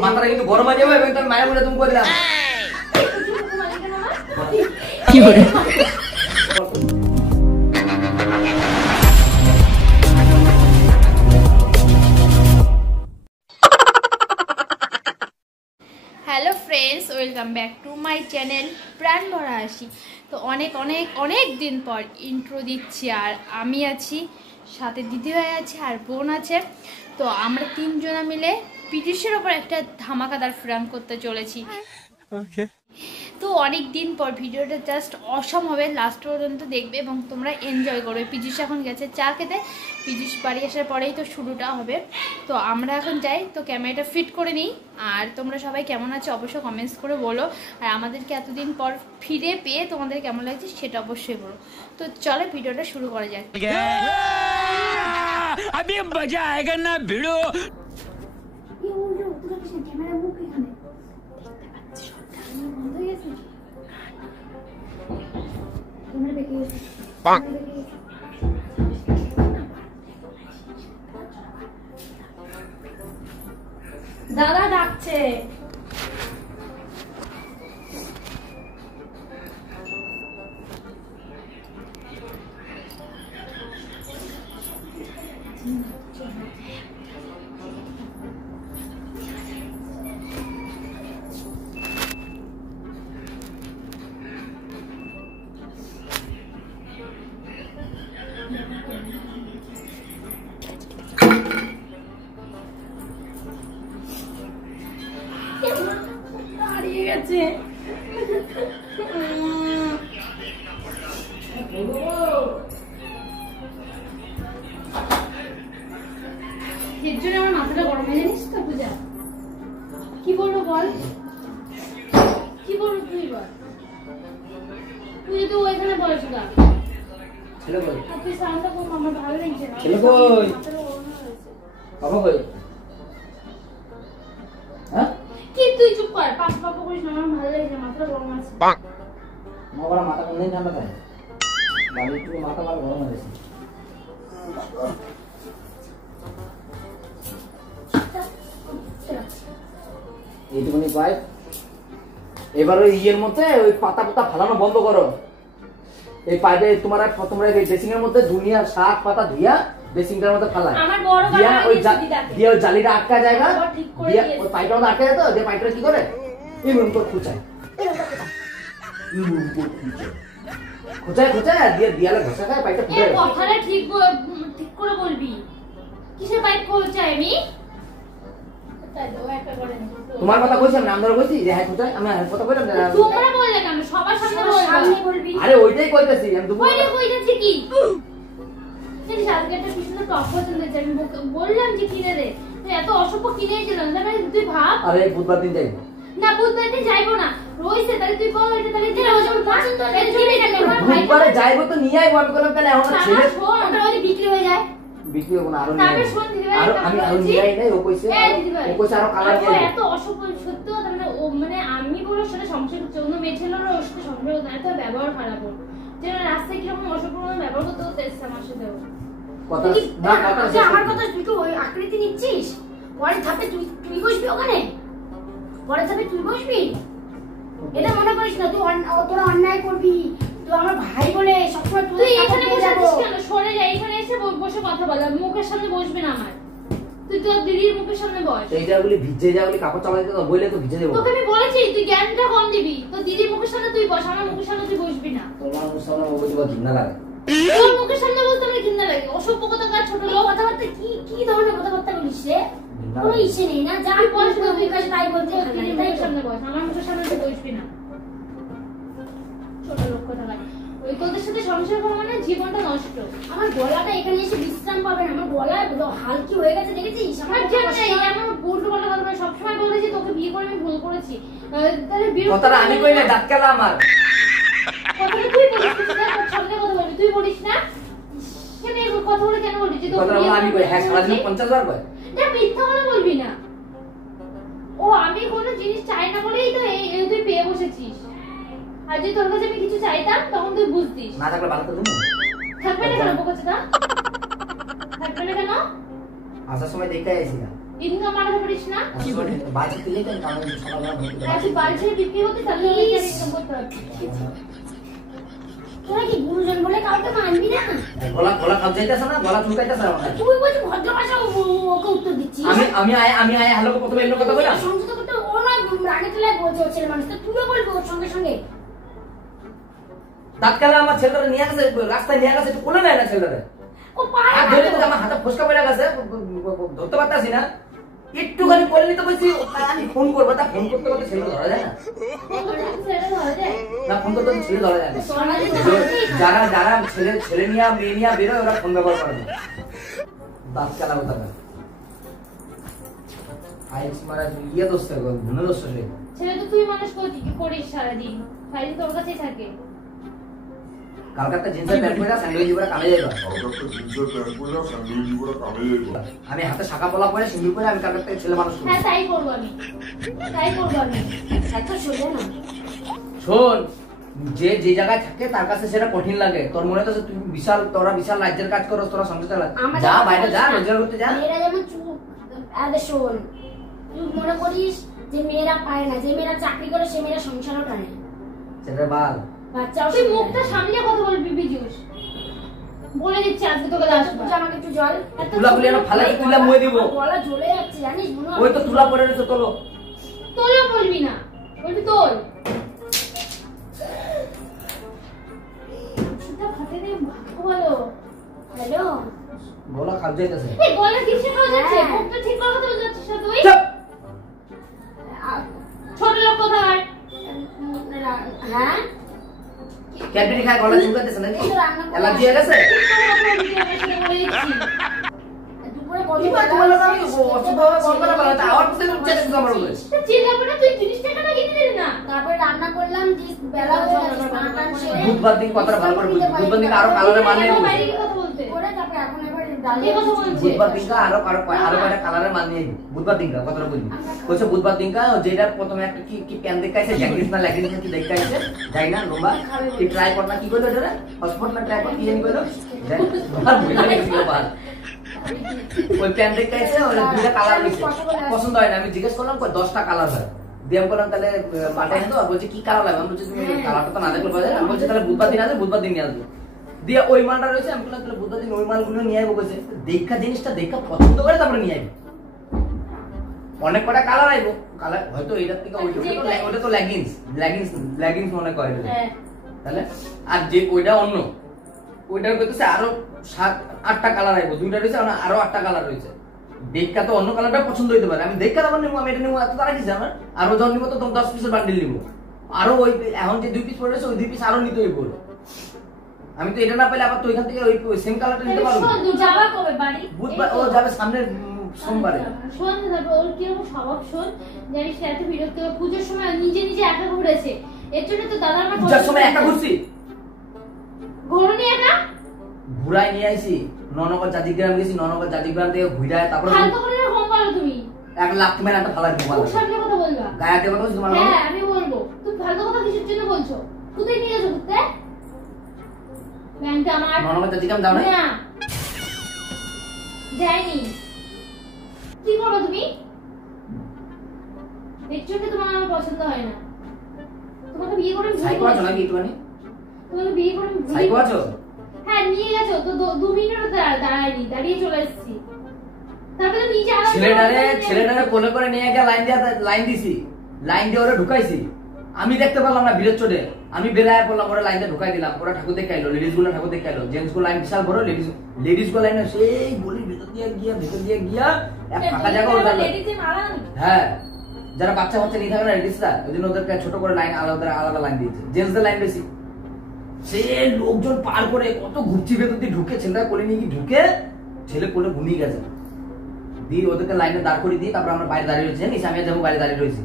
মাথাটা কিন্তু গরম হয়ে যাবে এবং তোর মায়ের বলে তুমি করে দিলাম কি করে hello friends, welcome back to my channel প্রাণ ভরা হাসি। তো অনেক দিন পর ইন্ট্রো দিচ্ছি, আর আমি আছি, সাথে দিদিভাই আছে আর বোন আছে। তো আমরা তিনজনা মিলে পিটিশের ওপর একটা ধামাকাদার প্র্যাঙ্ক করতে চলেছি। তো অনেক দিন পর ভিডিওটা জাস্ট অসম হবে, লাস্ট পর্যন্ত দেখবে এবং তোমরা এনজয় করবে। পিজুস এখন গেছে চা খেতে, পিজুস বাড়ি আসার পরেই তো শুরুটা হবে। তো আমরা এখন যাই, তো ক্যামেরাটা ফিট করে নিই। আর তোমরা সবাই কেমন আছো অবশ্যই কমেন্টস করে বলো, আর আমাদেরকে এতদিন পর ফিরে পেয়ে তোমাদের কেমন লাগছে সেটা অবশ্যই বলো। তো চলো ভিডিওটা শুরু করা যাক। अभी मजा आएगा ना भिड़ो দাদা ডাকছে। দাঁড়িয়ে গেছে। এর জন্য আমার মাথাটা গরম হয়ে জানিস তো পূজা। কি বলবো বল, কি বলবো তুই বল। তুই তো ওইখানে বলছ না। ছেলে কই? তুই সাউন্ডটা কম, আমার ভালো লাগছে না। ছেলে কই? বাবা কই? হ্যাঁ কি তুই চুপ কর, পাপ পাপ করিস না, আমার ভালো লাগছে না, মাথাটা গরম আছে। আমার মাথা কোনদিন ঠান্ডা থাকে বাড়ি একটু মাথা ভালো গরম হয়েছে এইটুকুনি পাইপ। এবার ওই ইয়ের মধ্যে ওই পাতা পাতা ফালানো বন্ধ করো। এই পাইপে তোমরা ড্রেসিং এর মধ্যে দুনিয়া শাক পাতা ধুইয়া ড্রেসিংটার মধ্যে ফালায়। আমার বড় বাবা ওই দিয়ে ওই জালিটা আটকা জায়গা দিয়ে ওই পাইপটার মধ্যে আটকে যায়। তো যে পাইপটা কি করে এরকম করে খুঁচায়, খুঁচায় দিয়ে দিয়ালে ঘষা খায় পাইপটা ফুটে। এই কথাটা ঠিক করে বলবি। কিসের পাইপ খোঁচায় আমি? তাই তো একটা করে নি। তোমার কথা কইছি আমি, নাম ধরে কইছি যে হ্যাঁ খুঁচায়। আমি কথা কইলাম না, তোমরা বললে কেন? সবার সামনে বলবি। আরে ওইটাই কইতাছি আমি। তো ওইটা কইতাছি কি? এই সার্কেটটা পিছনে টপ পছন্দ হয়েছে, আমি বললাম যে কিনে দে, তুই এত অসভ্য কিনে দিলাম। তাহলে তুই ভাব। আরে বুধবার দিন যাই না, বুধবার দিন যাইবো না, রইছে। তাহলে তুই বল এটা, তাহলে দিলে ওজন পছন্দ হলে দিবি না কেন? বুধবারে যাইবো তো নিয়ে আইবো। আমি বললাম তাহলে এখন ছেলে ওটা ওই বিক্রি হয়ে যায়, বিক্রি হবে না। আরো তারপরে শোন দিদিভাই, আমি আরো নিয়ে আই নাই। ও কইছে আরো কালার নিয়ে এত অসভ্য সত্যি কথা। মানে ও মানে আমি বলো সেটা সংসার করছে, অন্য মেয়ে ছেলেরা ওর সাথে সংসার করতে না, তো ব্যবহার খারাপ ওর। যেন রাস্তায় কিরকম অসভ্য ব্যবহার করতে হতে এসছে আমার সাথে। কথা না কথা আমার কথা তুই তো ওই আকৃতি নিচ্ছিস। পরে ধাপে তুই বসবি ওখানে, পরে ধাপে তুই বসবি। এটা মনে করিস না তুই তোরা অন্যায় করবি। তুই আমার ভাই বলে সবসময় তুই এখানে বসে আছিস কেন? সরে যা, এখানে এসে বসে কথা বল। মুখের সামনে বসবি না আমার। তুই তোর দিদির মুখের সামনে বস। এইটা বলি ভিজে যা বলি কাপড় চাপা দিতে, তো বইলে তো ভিজে দেবো। তোকে আমি বলেছি তুই জ্ঞানটা কম দিবি। তো দিদির মুখের সামনে তুই বস, আমার মুখের সামনে তুই বসবি না। তোমার মুখের সামনে বলছি বা ঘৃণা লাগে। তোর মুখের সামনে বলতে আমার ঘৃণা লাগে। অসভ্য কথা কার, ছোট লোক। কথাবার্তা কি ধরনের কথাবার্তা বলিস রে? কোনো ইচ্ছে নেই না, যা বলবি তুই কাছে তাই বলতে তোর দিদির মুখের সামনে বস, আমার মুখের সামনে তুই বসবি না। ছোট লোক কথা লাগে। ওই তোদের সাথে সংসার করা মানে জীবনটা নষ্ট। আমার গলাটা এখানে এসে বিশ্রাম পাবে না। আমার গলা হালকি হয়ে গেছে, দেখেছিস? আমার আমার উল্টো পাল্টা কথা বলে সবসময় বলে যে তোকে বিয়ে করে আমি ভুল করেছি। তাহলে কথাটা আমি কই না, দাঁত কালা আমার। কথাটা তুই বলিস না, তোর সামনে কথা বলবি, তুই বলিস না। কেন এই কথা বলে কেন বলিস যে তোকে কথাটা আমি কই? হ্যাঁ সারাদিন 50 বার কই। না, মিথ্যা কথা বলবি না। ও আমি কোনো জিনিস চাই না বলেই তো এই তুই পেয়ে বসেছিস। আর যদি তোর কাছে আমি কিছু চাইতাম তখন তুই বুঝতিস। না থাকলে ভালো তো তুমি থাকবে না কেন? বোকাচোদা থাকবে না কেন? আসার সময় দেখতে আইছিলাম। ইনকাম বাড়াতে পারিস না? বাড়ি থেকে তো আমি সকালবেলা হ্যাঁ, তুই বাড়ি ছেড়ে বিক্রি করতে তাহলে ইনকাম করতে পারবি। তোরা কি গুরুজন বলে কাউকে মানবি না? গলা খাপ যাইতেছে না, গলা চুলকাইতেছে আমার। তুই বলছিস ভদ্র ভাষা ওকে উত্তর দিচ্ছিস। আমি আয় হ্যালো প্রথমে এমন কথা বলি না। সংযত করতে ও নয় রাগে তুলে বলছে ও ছেলে মানুষ, তো তুইও বলবি ওর সঙ্গে সঙ্গে। তৎকালে আমার ছেলেরা নিয়ে গেছে রাস্তায় নিয়ে গেছে, একটু কোলে নেয় না ছেলেরা। ও পারে আর ধরে তো আমার হাতে ফসকা পড়ে গেছে, ধরতে পারতাছি না। একটুখানি করে নিতে বলছি, আমি ফোন করবো, তা ফোন করতে করতে ছেলে ধরা যায় না। না ফোন করতে ছেলে ধরা যায় না। যারা ছেলে নিয়ে মেয়ে নিয়ে বেরোয় ওরা ফোন ব্যবহার করে না। দাঁত কালা কথা না। আইস মারা ইয়ে দোষ থাকে, ধুনে দোষ থাকে। ছেলে তো তুই মানুষ করিস সারাদিন, সারাদিন তোর কাছেই থাকে। কালকাতা জিন্সের প্যান্ট পরে স্যান্ডউইচ পরে কামে যাইবা। আমি হাতে শাখা পলা পরে সিঁদুর পরে আমি কালকাতা থেকে ছেলে মানুষ করি। হ্যাঁ তাই করবো আমি, তাই করবো আমি। এত সোজা না। শোন, যে জায়গায় থাকে তার কাছে সেটা কঠিন লাগে। তোর মনে হচ্ছে তুই তোরা বিশাল রাজ্যের কাজ করো, তোরা সংসার চালা। যা বাইরে যা, রোজগার করতে যা। মেয়েরা যেমন চুপ, আরে শোন, তুই মনে করিস যে মেয়েরা পারে না, যে মেয়েরা চাকরি করে সে মেয়েরা সংসারও টানে। সেটা বাল। বাচ্চাও তুই মুখটা সামনে কথা বলবি বিজুস, বলে দিচ্ছি আজকে তোকে আসবো। আমাকে একটু জল। তুলা বলি না, ফালাই তুলা মুয়ে দিব। গলা জ্বলে যাচ্ছে জানিস মনে হয়। ওই তো তুলা পরে রয়েছে, তোলো। তোলা বলবি না, বলবি তোল। সেটা খাতে দে, ভাগ্য ভালো। হ্যালো, গলা খাপ যাইতেছে। এই গলা কিসে খাওয়া যাচ্ছে? হ্যাঁ। মুখটা ঠিক করে কথা বলতে যাচ্ছিস না তুই? চুপ। ছোট লোক কোথায়? হ্যাঁ ক্যাডবেরি খায় গলা চুলকাইতেছে নাকি? এই তো রান্না করে অ্যালার্জি হয়ে গেছে? দুপুরে কত এবার তো বললাম আমি অসুখভাবে বন্ধ না বলা, তা আবার তুই উঠছে কিছু আমার উপরে। চিল্লাবো না, তুই জিনিসটা কেন কিনে দিলি না? তারপরে রান্না করলাম, বেলা হয়ে গেছে, স্নান টান সেরে বুধবার দিন কথাটা ভালো করে বুঝবি। বুধবার দিন আরো কালারে মানিয়ে এখন নিবি। বাইরে গিয়ে কথা বলতে। করে তারপরে এখন এবার কে ডালিয়া কথা বলছে? বুধবার দিনকা আরো কয়টা কালারে মানিয়ে নিবি। বুধবার দিনকা কথাটা বুঝবি। বলছে বুধবার দিনকা যেটা প্রথমে একটা কি প্যান দেখাইছে, জ্যাকেট না লেগিংস কি দেখাইছে, যাই না লম্বা কি ট্রাই কর না, কি কইলো এটা পাসপোর্ট না ট্রাই কর কি জানি কইলো, আর বুঝলা গেছিল বাল। ওই প্যান দেখাইছে, ওই দুইটা কালার হইছে, পছন্দ হয় না। আমি জিজ্ঞেস করলাম কই 10টা কালার হয়। দিয়াম করলাম তাহলে পাঠাই না, তো আর বলছে কি কালার লাগবে। আমি বলছি তুমি কালারটা তো না দেখলে পাওয়া যায় না। আমি বলছি তাহলে বুধবার দিন আসবে, বুধবার দিন নিয়ে আসবো। দিয়ে ওই মালটা রয়েছে, আমি বললাম তাহলে বুধবার দিন ওই মালগুলো নিয়ে আসবো। বলছে দেখা জিনিসটা দেখা পছন্দ করে তারপরে নিয়ে আসবো। অনেক কটা কালার আইবো, কালার হয়তো এইটার থেকে ওইটা তো লেগিংস মনে করে। তাহলে আর যে ওইটা অন্য, ওইটার কইতেছে আরো 7-8টা কালার আইবো। দুইটা রয়েছে আরো 8টা কালার রয়েছে। দেখা তো অন্য কালারটা পছন্দ হইতে পারে। আমি দেখা আবার নেবো, আমি এটা নেবো, এত তারা কি জানো? আরো যখন নিবো তো 10 পিসের বান্ডিল নিবো। আরো ওই এখন যে 2 পিস পড়ে রয়েছে ওই 2 পিস আরো নিতে হইব। আমি তো এটা না পেলে আবার তো এখান থেকে ওই সেম কালারটা নিতে পারবো। যাবা কবে বাড়ি? বুধবার ও যাবে সামনের সোমবারে। শোন তারপর ওর কিরকম স্বভাব শোন, জানিস এত বিরক্ত। পুজোর সময় নিজে একা ঘুরেছে, এর জন্য তো দাদার মা পূজার সময় একা ঘুরছি, ঘুরনি একা ঘুরাই নিয়ে আইছি। ননগর জাজিগ্রাম গেছি, ননগর জাজিগ্রাম থেকে ঘুরায় তারপরে ফালতু করে হোম বলো তুমি। 1 লাখ মেরে একটা ফালাই মোবাইল খুব সামনে কথা বলবা। গায়াতে কথা বলছি তোমার। হ্যাঁ আমি বলবো, তুমি ফালতু কথা কিসের জন্য বলছো? কোথায় নিয়ে যাচ্ছ ঘুরতে? ব্যাংকটা আমার ননগর জাজিগ্রাম যাও না? না যাইনি। কি করো তুমি? দেখছো কি তোমার আমার পছন্দ হয় না? তোমাকে বিয়ে করে সাইকো আছো নাকি একটুখানি? তোমাকে বিয়ে করে সাইকো আছো? হ্যাঁ নিয়ে গেছো তো 2 মিনিটও দাঁড়ায়নি, দাঁড়িয়ে চলে এসেছি। তারপরে নিচে ছেলেটারে কোলে করে নিয়ে গিয়ে লাইন দিছি, লাইন দিয়ে ওরা ঢুকাইছি। আমি দেখতে পারলাম না ভিড়ের চোটে, আমি বেলায় পড়লাম, ওরা লাইনটা ঢুকাই দিলাম। ওরা ঠাকুর দেখে আইলো, লেডিস গুলো ঠাকুর দেখে আইলো। জেন্টস গুলো লাইন বিশাল বড়, লেডিস গুলো লাইন সেই গলির ভেতর দিয়ে গিয়া এক ফাঁকা জায়গা ওদের। হ্যাঁ যারা বাচ্চা নিয়ে থাকে না লেডিসরা, ওই জন্য ওদেরকে ছোট করে লাইন আলাদা লাইন দিয়েছে। জেন্টসদের লাইন বেশি। সে লোকজন পার করে কত ঘুরছি ভেতর দিয়ে ঢুকে, ছেলেটা কোলে নিয়ে ঢুকে ছেলে কোলে ঘুমিয়ে গেছে। দিয়ে ওদেরকে লাইনে দাঁড় করে দিয়ে তারপর আমরা বাইরে দাঁড়িয়ে রয়েছি, জানিস আমি যাবো বাইরে দাঁড়িয়ে রয়েছি।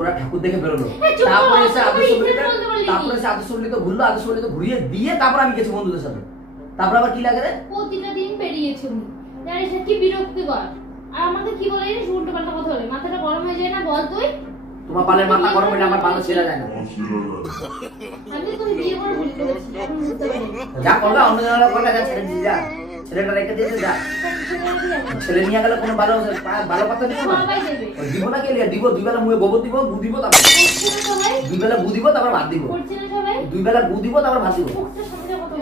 ওরা ঠাকুর দেখে বেরোলো, তারপরে এসে আদর্শলিতে ঘুরলো, আদর্শলিতে ঘুরিয়ে দিয়ে তারপর আমি গেছি বন্ধুদের সাথে। তারপর আবার কি লাগে রে, প্রতিটা দিন বেরিয়েছে উনি, জানিস কি বিরক্তিকর। আর আমাকে কি বলে জানিস, উল্টো পাল্টা কথা বলে। মাথাটা গরম হয়ে যায় না বল তুই? তোমার বালের মাথা গরম হলে আমার বাল ছেড়ে যায় না। আমি তো বিয়ে করে ভুল করেছি, এখন বুঝতে পারি। যা করবে অন্য জনের করবে, যা ছেড়ে দিয়ে যা। ছেলেটা রেখে দিয়েছে যা ছেলে নিয়ে গেলে কোনো ভালো ভালো কথা দিব না সবাই দেবে দিব না কে দিব 2 বেলা মুয়ে গোবর দিব গু দিব তারপর 2 বেলা গু দিব তারপর ভাত দিব করছে না সবাই 2 বেলা গু দিব তারপর ভাত দিব মুখটা সামনে কথা বল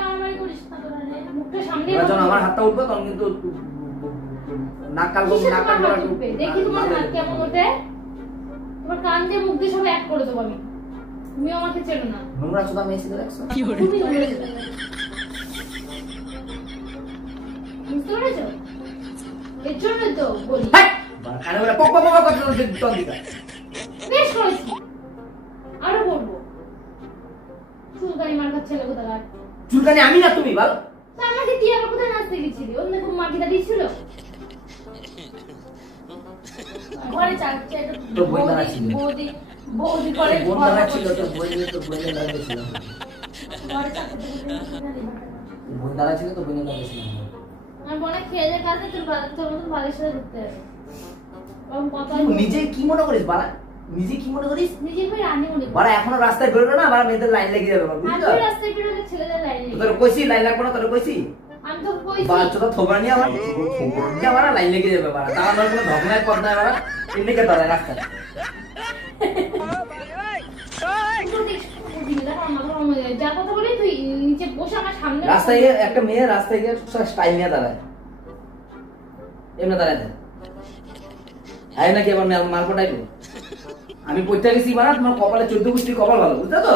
মারামারি করিস না তোরা মুখটা সামনে যখন আমার হাতটা উঠবে তখন কিন্তু নাক কাল দেখি তোমার হাত কেমন ওঠে তোমার কান দিয়ে মুখ দিয়ে সব এক করে দেবো আমি তুমি আমাকে চেনো না নোংরা সুদা মেয়ে ছিল দেখছো তুমি বুঝতে পেরেছো এর জন্যই তো বলি কানে বলে পক পক পক করতে তন দিতা বেশ করেছি আরো বলবো চুলকানি মার খাচ্ছে ছেলে কোথাকার চুলকানি আমি না তুমি বল তা আমাকে দিয়ে আবার কোথায় নাচতে গেছিলি অন্য খুব মাটি দাঁড়িয়েছিল ঘরে চাচ্ছে তো বই দাঁড়া ছিল বৌদি বৌদি করে বোন দাঁড়া ছিল তো বই লাগিয়েছিল ঘরে চাচ্ছে বোন দাঁড়া ছিল তো বই লাগিয়েছিল আর মনে খেয়ে যে কাজে তোর মতন বালের সাথে ঘুরতে হবে ওরকম কথা নিজে কি মনে করিস বাড়া নিজে কি মনে করিস নিজে ভাই রানি মনে করি বাড়া এখনো রাস্তায় বেরোলো না বাড়া মেয়েদের লাইন লেগে যাবে বুঝলি আমি তো রাস্তায় বেরোলে ছেলেদের লাইনে তোর কইছি লাইন লাগবে না তোর কইছি আমি তো কইছি বাচ্চাটা থোবরা নিয়ে আমার বাড়া লাইন লেগে যাবে বাড়া তার কোনো ধর্মের পথ নাই বাড়া এমনি কে দাঁড়ায় রাস্তায় যা কথা বলি তুই নিচে বসে আমার সামনে রাস্তায় গিয়ে একটা মেয়ে রাস্তায় গিয়ে স্টাইল নিয়ে দাঁড়ায় এমনি দাঁড়ায় দেয় আই নাকি আবার মাল পটাইলো আমি পড়তে গেছি বাড়া তোমার কপালে 14 গোষ্ঠীর কপাল ভালো বুঝতে তো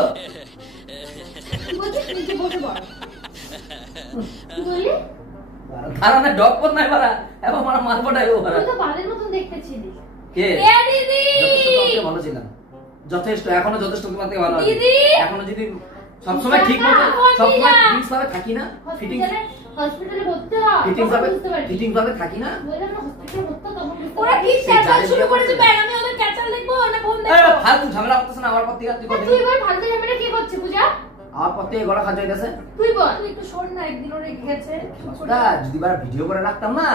কি বলছিস নিচে বসে পড় কি বলি ধারণা ডক পথ নাই বাড়া এবার মারা মাল পটাইবো বাড়া তুই তো বালের মতন দেখতে ছিলি কে কে দিদি যথেষ্ট ভালো ছিলাম যথেষ্ট এখনো যথেষ্ট তোমার থেকে ভালো আছি দিদি! এখনো যদি সবসময় ঠিক মতো সবসময় ফিটিংস ভাবে থাকি না ফিটিংস হসপিটালে ভর্তি হ ফিটিংস ভাবে বুঝতে পারছিস ফিটিংস ভাবে থাকি না বললাম না হসপিটালে ভর্তি তখন ওরা কি ক্যাচাল শুরু করেছে ব্যাগ আমি ওদের ক্যাচাল দেখবো না ফোন আরে দেখবো ফালতু ঝামেলা করতেছ না আমার পর থেকে তুই তুই এবার ফালতু ঝামেলা কি করছিস পূজা আমার পর থেকে গলা খাজা হইতাছে তুই বল তুই একটু শোন না একদিন ওরে গেছে না যদি বার ভিডিও করে রাখতাম না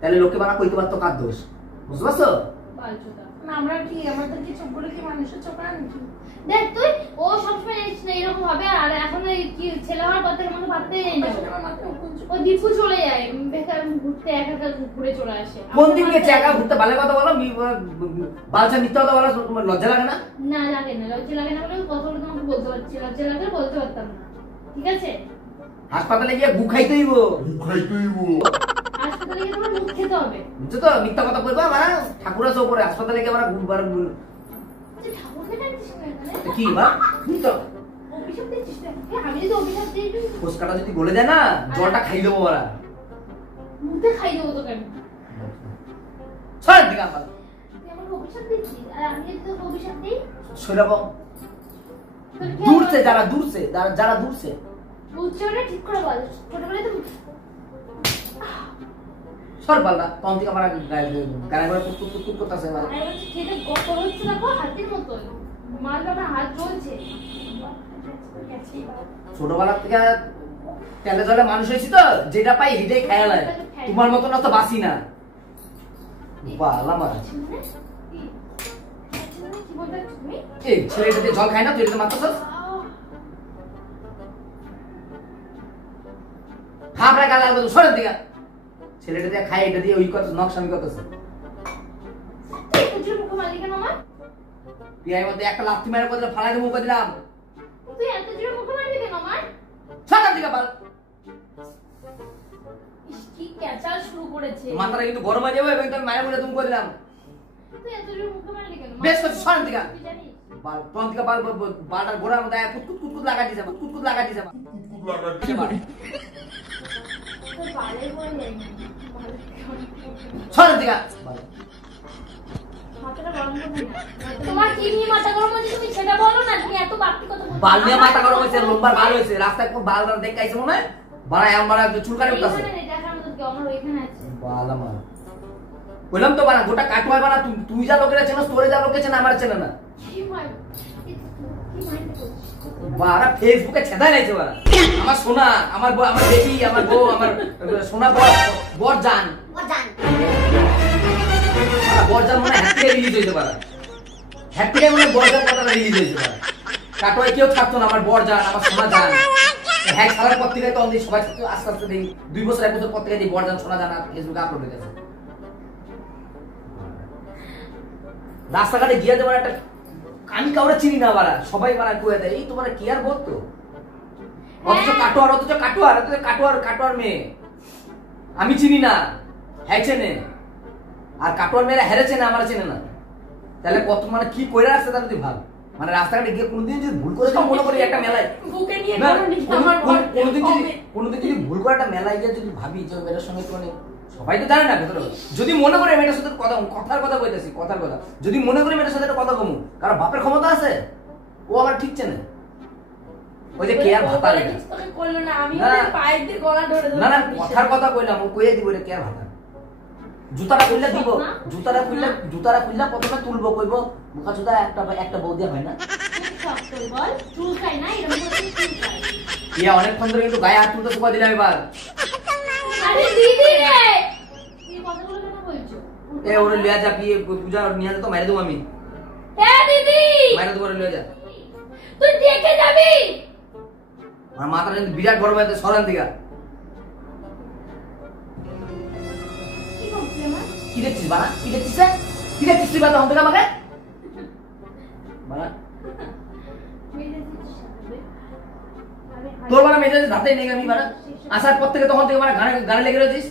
তাহলে লোকে বানা কইতে পারতো কার দোষ বুঝতে পারছো বালচোদা না আমরা কি আমাদের কি চোখ বলে কি মানুষের চোখ আনি দেখ তুই ও সবসময় এরকম হবে আর এখন ওই কি ছেলে হওয়ার পর থেকে মনে ভাবতেই নেই না ও দীপু চলে যায় বেকার ঘুরতে একা একা ঘুরে চলে আসে কোন দিন গেছে একা ঘুরতে ভালো কথা বলো বালচা মিথ্যা কথা বলো তোমার লজ্জা লাগে না না লাগে না লজ্জা লাগে না বলে কথা বলে তোমাকে বলতে পারছি লজ্জা লাগলে বলতে পারতাম না ঠিক আছে হাসপাতালে গিয়ে গু খাইতে হইব হাসপাতালে গিয়ে তোমার মুখ খেতে হবে বুঝছো তো মিথ্যা কথা কইবা মানে ঠাকুর আছে উপরে হাসপাতালে গিয়ে আমরা তুই ঠাকুরকে ডাকছিস না এখানে কি বা তো অভিশাপ দিচ্ছিস না আমি যদি অভিশাপ দিই তুই ফুসকাটা যদি গলে যায় না জলটা খাই দেবো ওরা মুখে খাই দেবো তোকে আমি ছয় দিকে আমার তুই আমাকে অভিশাপ দিচ্ছিস আর আমি যদি তোকে অভিশাপ দিই সরাবো তোর কি দূরছে যারা দূরছে যারা দূরছে বুঝছো না ঠিক করে বল ছোটবেলায় তো সর পাল্লা তখন থেকে আমার গায়ে করে কুট করতেছে আর হচ্ছে খেতে গপর হচ্ছে দেখো হাতির মতো মারলে আমার হাত জ্বলছে ছোটবেলা থেকে তেলে জলে মানুষ হয়েছি তো যেটা পাই হেঁটেই খায় না তোমার মতো না তো বাসি না বালা মারা কি বলতে তুমি এই ছেলেটাতে জল খায় না তুই এটা মারতেছস খাবরা গাল লাগবে তো সরের দিকে ছেলেটা দিয়ে খায় এটা দিয়ে ওই কত নকশামি করতেছে তুই মুখে মারলি কেন আমার পিয়ার মধ্যে একটা লাথি মেরে বদলে ফালাই দেবো মুখে দিলাম তুই এত জোরে মুখে মারলি কেন আমার সরের দিকে পাল কি ক্যাচাল শুরু করেছে মাথাটা কিন্তু গরম হয়ে যাবে এবং তোর মায়ের বলে তুমি করে দিলাম তুই এত জোরে মুখে মারলি কেন বেশ করছিস সরের দিকে তুই জানিস বাল তখন থেকে বালটার গোড়ার মধ্যে কুট লাগা দিছে কুট লাগা দিছে তোর বালের বই নেই সরের দিকে মাথাটা গরম করবি না তোমার কি নিয়ে মাথা গরম হয়েছে তুমি সেটা বলো না তুমি এত বাড়তি কথা বলছো বাল নিয়ে মাথা গরম হয়েছে লম্বার বাল হয়েছে রাস্তায় খুব বাল দেখাইছে মনে হয় বাড়ায় আমার চুলকানি উঠতেছে এইখানে নেই দেখার মতো কি আমার ওইখানে আছে বাল আমার বললাম তো বানা গোটা কাটুয়ায় বানা তুই যা লোকেরা চেনো তোরে যা লোকে চেনে আমার চেনে না কি মাইন্ড করছিস বারা ফেসবুকে ছেদাই নাইছে বারা আমার সোনা আমার আমার বেবি আমার বউ আমার সোনা বর জান বরজান মনে হ্যাপি রিলিজ হইতে পারে হ্যাপি মনে বরজান কথাটা রিলিজ হইতে পারে কাটোয়ায় কেউ থাকতো না আমার বরজান আমার সোনা জান হ্যাঁ ছাড়ার পর থেকে তো আমাদের সবাই আস্তে আস্তে দেখি 2 বছর 1 বছর পর থেকে দেখি বড়জান শোনা জানা ফেসবুকে আপলোড হয়ে গেছে। রাস্তাঘাটে গিয়ে দেবার একটা আমি কাউরে চিনি না বাড়া, সবাই বাড়া কয়ে দেয় এই তোমার কি আর বলতো, অথচ কাটোয়ার মেয়ে আমি চিনি না, হ্যাঁ চেনে, আর কাটোয়ার মেয়েরা হেরে চেনে, আমার চেনে না। তাহলে কত মানে কি করে আসছে তাহলে তুই ভাব, মানে রাস্তাঘাটে গিয়ে কোনোদিন যদি ভুল করে তো মনে করি একটা মেলায় বুকে নিয়ে না, আমার কোনোদিন যদি ভুল করে একটা মেলায় গিয়ে যদি ভাবি যে মেয়েটার সঙ্গে তো মানে সবাই তো জানে না ভেতরে, যদি মনে করে মেয়েটার সাথে কথার কথা কইতেছি, কথার কথা যদি মনে করি মেয়েটার সাথে একটা কথা কমু, কারণ বাপের ক্ষমতা আছে, ও আমার ঠিক চেনে। ওই যে কেয়ার ভাতা করলো না, আমি ওর পায়ের দিয়ে গলা ধরে না না কথার কথা কইলাম, ও কইয়ে দিব রে কেয়ার ভাতা। জুতাটা খুললে দিব, জুতাটা খুললে প্রথমে তুলবো, কইবো মুখা জুতা একটা বউ দিয়া হয় না, বল চুল খাই না এরকম করে চুল খাই। ইয়া অনেকক্ষণ ধরে কিন্তু গায়ে হাত তুলতে শুকা দিলাম এবার। আরে দিদি রে তুই কথাগুলো কেন বলছো? এ ওরে লিয়া যা পিয়ে পূজা নিয়ে তো মাইরে দেবো আমি। এ দিদি মাইরে দেবো, লিয়া যা, তুই দেখে যাবি। আমার মাথাটা কিন্তু বিরাট বড় হয়েছে, সরান দিকা। কি করছিস আমার? কি দেখছিস বানা, কি দেখছিস রে? কি দেখছিস তুই বানা হতে আমাকে বানা তোর বানা মেজাজ ধাতে নেই আমি বানা আসার পর থেকে তখন থেকে মানে গানে লেগে রয়েছিস।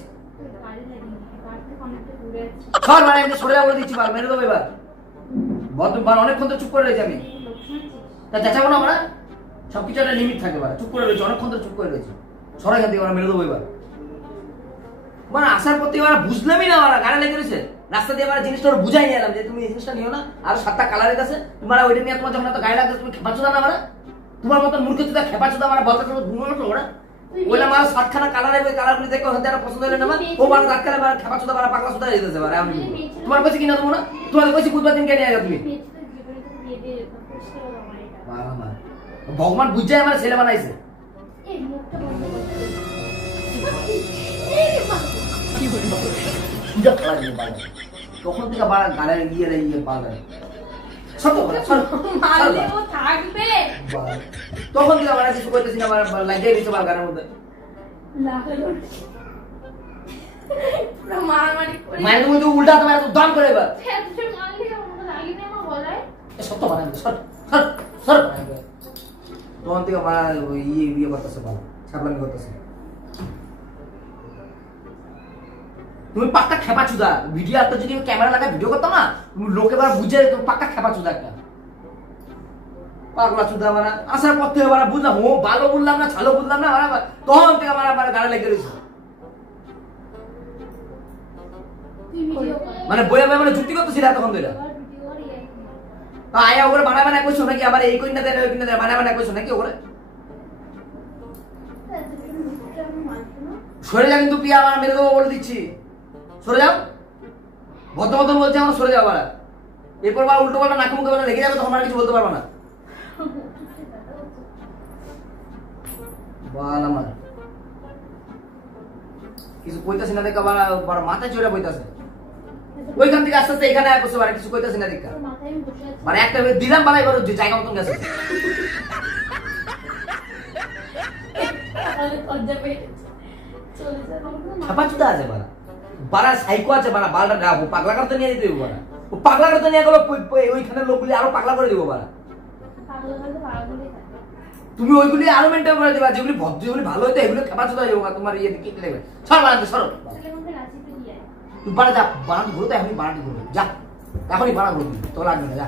সর মানে আমি সরে যাবো দিচ্ছি, মেরে দেবো এবার। অনেকক্ষণ তো চুপ করে রয়েছি আমি, তা চেঁচাবো না আমরা, সবকিছু একটা লিমিট থাকে, চুপ করে রয়েছে অনেকক্ষণ তো চুপ করে রয়েছে, সরাই এখান থেকে মেরে দেবো এবার। মানে আসার পর থেকে বুঝলামই না, গানে লেগে রয়েছে রাস্তা দিয়ে আমার জিনিসটা ওরা বুঝাই নিলাম যে তুমি এই জিনিসটা নিও না, আর 7টা কালারের কাছে তোমার ওইটা নিয়ে তোমার যখন এত গায়ে লাগছে তুমি খেপাচ্ছো না, তোমার মতন মূর্খ চুদা খেপাচ্ছো না, বলতে ঘুমানো ওরা ওইটা আমার 7খানা কালারের কালারগুলি দেখো হতে একটা পছন্দ হলে না, ও বার রাত কালে খেপাচ্ছো না, পাগলা সুদা যেতেছে আমি তোমার কাছে কিনা দেবো না, তোমার কাছে বুধবার দিন কেন আগে তুমি ভগবান বুঝে আমার ছেলে বানাইছে। তখন থেকে গানের গিয়ে পাল্টা তখন থেকে আমার কিছু করতেছি না, আমার লাগিয়ে দিচ্ছে গানের মধ্যে মায়ের মধ্যে উল্টা তোমার এত দাম করে এবার সত্য বানাবে সর তখন থেকে আমার ইয়ে করতেছে, ভালো ছাপলামি করতেছে। তুমি পাক্কা খেপা চুদা, ভিডিও একটা যদি ক্যামেরা লাগায় ভিডিও করতাম না, তুমি লোকে বার বুঝে তুমি পাক্কা খেপা চুদা একটা পাগলা চুদা। মানে আসার পর থেকে বুঝলাম ও ভালো বললাম না, ছালো বললাম না, তখন থেকে আমার গাড়ি লেগে রয়েছে, মানে বইয়া মানে যুক্তি করতেছিল তখন ধরে আয়া ওগুলো বানায় কইছো নাকি, আবার এই কই না দেয় ওই কিনা দেয় বানায় কইছো নাকি ওগুলো সরে যা, কিন্তু পিয়া আমার মেরে দেবো বলে দিচ্ছি, সরে যাও, ভদ্র বলছে আমার সরে যাও, এরপর উল্টো পাল্টা নাকি মুখে লেগে যাবে, তখন আর কিছু বলতে পারবো না। আমার কিছু কইতাছি না দেখা মাথায় চড়ে বইতাছে, ওইখান থেকে আস্তে আস্তে এখানে বসে কিছু কইতাছি না দেখা, মানে একটা দিলাম বালাই করো যে জায়গা মতন গেছে ছাপাচুদা আছে বাড়া সাইকো আছে বালটা গাবো পাগলা করতে নিয়ে দিতে দেবো ও পাগলা করতে নিয়ে গেলো, ওইখানে লোকগুলি আরো পাগলা করে দেবো তুমি ওইগুলি আরো মেনটেন করে দেবা, যেগুলি ভদ্র যেগুলি ভালো হইতো এগুলো ছাপাচুদা হয়ে যাবো, তোমার ইয়ে কি লাগবে সর বানাতে সরো, তুই বাড়া যা বানাতে ঘুরো, এখনই বানাতে ঘুরো যা, এখনই বানা ঘুরবি তো লাগবে না যা।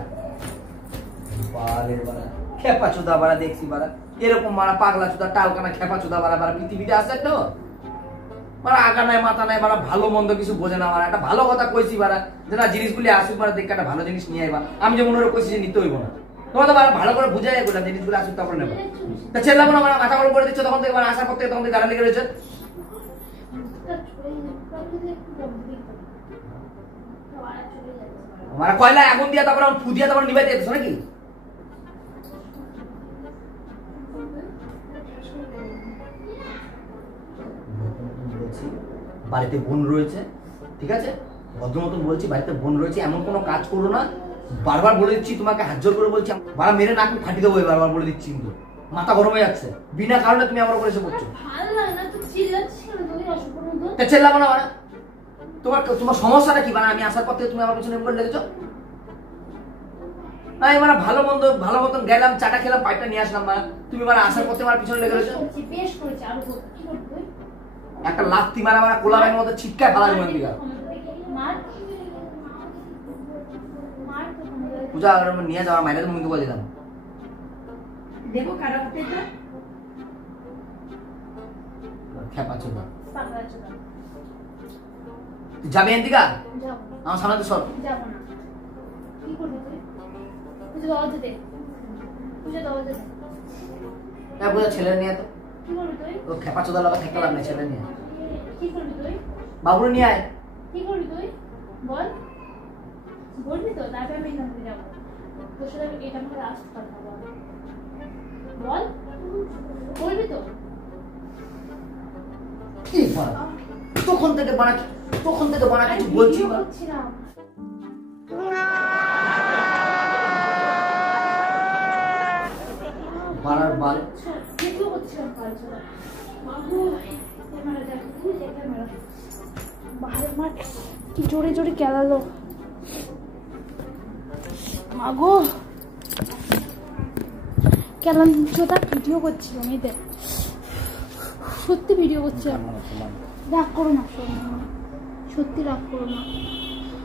খেপা চুদা বাড়া দেখছি বাড়া এরকম মারা পাগলা চুদা টালকানা খেপা চুদা বাড়া পৃথিবীতে আছে একটা আগা নাই মাথা নাই, ভালো মন্দ কিছু বোঝে না, একটা ভালো কথা কইছি যে না জিনিসগুলি আসুক দেখে একটা ভালো জিনিস নিয়ে আইবা, আমি যেমন ওরা কইছি যে নিতে হইব না, তোমার তো ভালো করে বুঝাই বললাম জিনিসগুলো আসুক তারপরে নেবো, তা চেল্লাবো না মাথা গরম করে দিচ্ছ, তখন থেকে আসার পর থেকে তখন থেকে গাড়ি লেগে রয়েছে। আমার কয়লা আগুন দিয়া তারপর ফু দিয়া তারপর নিবাই দিয়েছ নাকি, বাড়িতে বোন রয়েছে ঠিক আছে, ভদ্র মতন বলছি বাড়িতে বোন রয়েছে, এমন কোনো কাজ করো না, বারবার বলে দিচ্ছি তোমাকে হাত জোর করে বলছি, বারবার মেরে নাক ফাটি দেবো, বারবার বলে দিচ্ছি কিন্তু মাথা গরম হয়ে যাচ্ছে, বিনা কারণে তুমি আমার উপরে এসে পড়ছো। ভালো লাগে না, তুই চিল্লাচ্ছিস কেন? তুই অসুবিধা মতো তা চেল্লাবো না মানে? তোমার সমস্যাটা কি? মানে আমি আসার পর থেকে তুমি আমার পিছনে করে লেগেছো? না মানে ভালো মতন গেলাম, চাটা খেলাম, পাইপটা নিয়ে আসলাম, মানে তুমি মানে আসার পর থেকে আমার পিছনে লেগে রয়েছো। বেশ করেছি, আরো কি করবি তুই? একটা লাত্তি মারা মানে কোলাবের মতো ছিটকায় ফেলা জীবন দিকে। মার পূজা আগে নিয়ে যাওয়ার মাইনে তুমি কিন্তু বলে দিলাম। দেখো কারা হতে তো খেপাচ্ছ না, পাগলা চোদা। যাবে এদিকা? যাও, আমার সামনে তো সর। যাবো না। কি করবি তুই? তুই দরজা দে, তুই দরজা দে। হ্যাঁ পূজা ছেলে নিয়ে তো, কি করবি তুই? ও খেপাচ্ছদার লাগা থাকতে লাভ নেই, ছেলে নিয়ে কি করবি তুই? বাবুরে নিয়ে আয়। কি করবি তুই? বল, বলবি তো? তারপরে আমি এখান থেকে যাবো। তোর সাথে এটা আমার লাস্ট কথা। বল বল, বলবি তো? কি বাড়া, তখন থেকে বাড়া কিছু বলছি না। করছিলাম। বাড়ার বাল ভিডিও করছিলাম কাল ছাড়া। মাগো, ক্যামেরা দেখ, তুই দেখ ক্যামেরা। বাইরে মার, কি জোরে জোরে কেলালো। মাগো, কেলান চোদা, ভিডিও করছিলাম। এই দেখ, সত্যি ভিডিও করছিলাম। রাগ করো না, সত্যি রাগ করো না,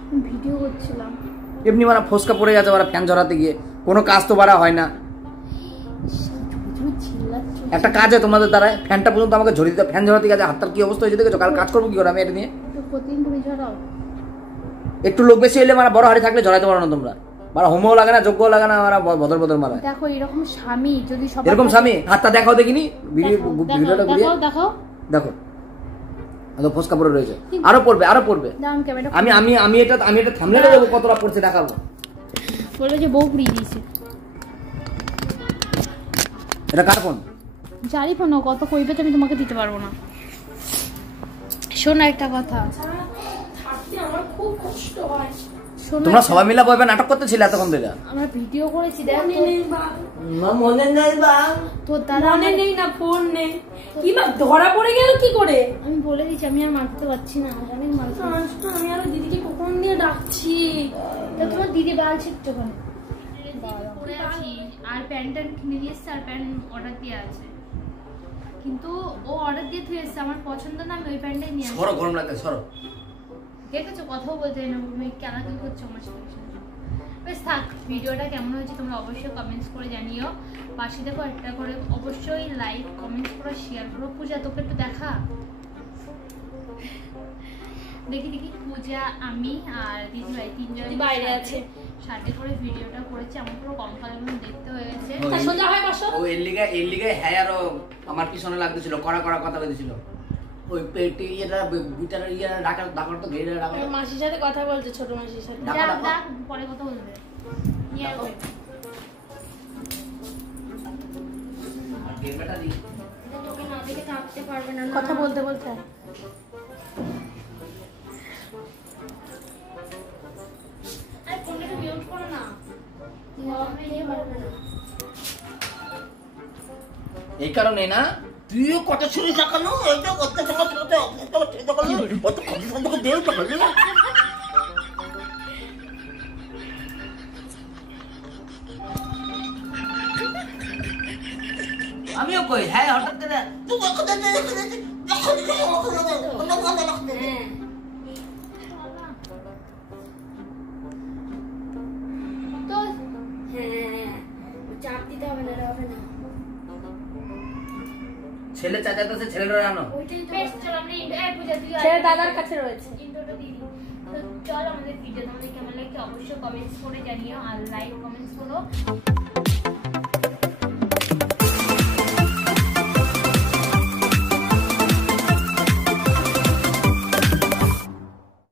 আমি ভিডিও করছিলাম। এমনি মানে ফসকা পড়ে গেছে বাড়া, ফ্যান ঝরাতে গিয়ে কোনো কাজ তো বাড়া হয় না। একটা কাজে তোমাদের দ্বারা ফ্যানটা পর্যন্ত আমাকে ঝরিয়ে দিতে, ফ্যান ঝরাতে গেছে, হাতটার কি অবস্থা হয়েছে দেখেছো? কাল কাজ করবো কি করে আমি এটা নিয়ে? প্রতিদিন তুমি ঝরাও। একটু লোক বেশি হলে মানে বড় হাড়ি থাকলে ঝরাইতে পারো না তোমরা। মারা হোমও লাগে না, যোগ্যও লাগে না, মারা বদল বদল মারা। দেখো এরকম স্বামী যদি সব এরকম স্বামী হাতটা দেখাও দেখিনি, ভিডিওটা ঘুরিয়ে দেখাও। দেখো এত ফসকা পড়ে রয়েছে, আরো পড়বে। দাম ক্যামেরা আমি এটা থামলে দেবো কতটা পড়ছে দেখাবো। বলে যে বউ পুড়িয়ে দিয়েছে। এটা কার ফোন? জানি ফোন, কত কইবে তো আমি তোমাকে দিতে পারবো না। শোনো একটা কথা, আমার খুব কষ্ট হয়। তোমরা সবাই মিলে বইবে নাটক করতেছিলে এতক্ষণ ধরে। আমরা ভিডিও করেছি, দেখ মনে নেই বা তোর দাদা মনে নেই না, ফোন নেই, কি বা ধরা পড়ে গেল কি করে? আমি বলে দিচ্ছি, আমি আর মারতে পারছি না, অনেক মারছি। আমি আরো দিদিকে কখন দিয়ে ডাকছি। তা তোমার দিদি বাল ছিটছে ওখানে। পরে আছি আর প্যান্টটা কিনে দিয়ে এসছে, আর প্যান্ট অর্ডার দিয়ে আছে, কিন্তু ও অর্ডার দিয়ে থুয়ে এসছে, আমার পছন্দ না, আমি ওই প্যান্টটাই নিয়ে আসছি। সরো, গরম লাগছে, সরো। দেখেছো, কথাও বলতে না, কেনা কি করছো আমার সাথে। বেশ থাক, ভিডিওটা কেমন হয়েছে তোমরা অবশ্যই কমেন্টস করে জানিও। পাশে দেখো একটা করে অবশ্যই লাইক কমেন্টস করো, শেয়ার করো। পূজা তোকে একটু দেখা, দেখি পূজা, আমি আর দিদিভাই তিনজন বাইরে আছে, সাথে করে ভিডিওটা করেছি। আমার পুরো কঙ্কালের মতো দেখতে হয়ে গেছে। সোজা হয়ে বসো। ও এর লিগে হ্যাঁ, আরো আমার পিছনে লাগতেছিল, কড়া কথা বলেছিল। ওই পেটি এটা বিটার ডাকার তো ঘেরে রাখা। মাসির সাথে কথা বলছে, ছোট মাসির সাথে। ডাক, পরে কথা বলবে। নিয়ে আসো। তোকে না দেখে থাকতে পারবে না। কথা বলতে বলতে আরে ফোনটা মিউট করো না, এই কারণে না তুইও কত ছুরি চাকানো, এইটা করতে আমিও কই হ্যাঁ, হঠাৎ করে তো হ্যাঁ চাপ দিতে হবে না, হবে না। ছেলে চাচাতে ছেলেরা জানো। ওইটাই তো বেশ। চল আমরা পূজা তুই ছেলে দাদার কাছে রয়েছে। ইন্ট্রোটা দিয়ে দিই। তো চল, আমাদের ভিডিও তোমাদের কেমন লাগছে অবশ্যই কমেন্টস করে জানিও, আর লাইক কমেন্টস করো।